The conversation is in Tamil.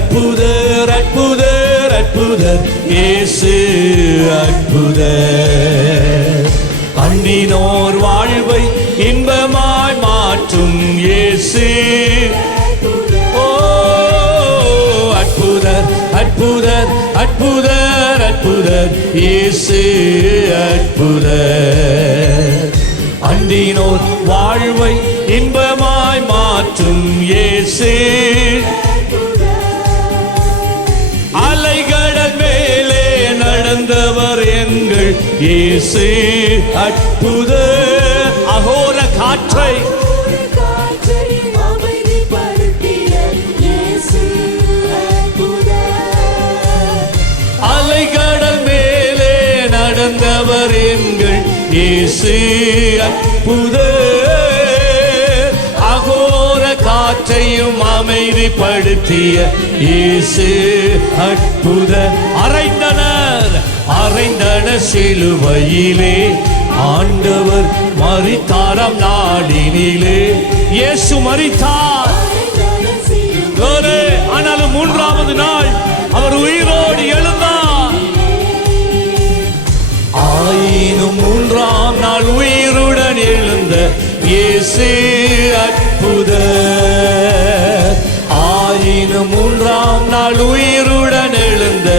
அற்புதர் அற்புதர் அற்புதர் இயேசு அற்புதர். அண்ணினோர் வாழ்வை இன்பமாய் மாற்றும் இயேசு. ஓ அற்புதர் அற்புதர் அற்புதர் அற்புதர் இயேசு அற்புதர். அண்டினோர் வாழ்வை இன்பமாய் மாற்றும் இயேசு. அலைகடல் மேலே நடந்தவர் எங்கள் இயேசு அற்புதர். அகோர காற்றை அலைகடல் மேலே நடந்தவர் எங்கள் இயேசு அற்புதர். அகோர காற்றையும் அமைதிப்படுத்திய இயேசு அற்புதர். அறைந்தனர் அறைந்தனர் சிலுவையிலே ஆண்டவர் மரித்தாராம் நாளினிலே. இயேசு மரித்தார், ஆனாலும் மூன்றாவது நாள் அவர் உயிரோடு எழுந்தார். ஆயினும் மூன்றாம் நாள் உயிருடன் எழுந்த இயேசு அற்புதர். ஆயினும் மூன்றாம் நாள் உயிருடன் எழுந்த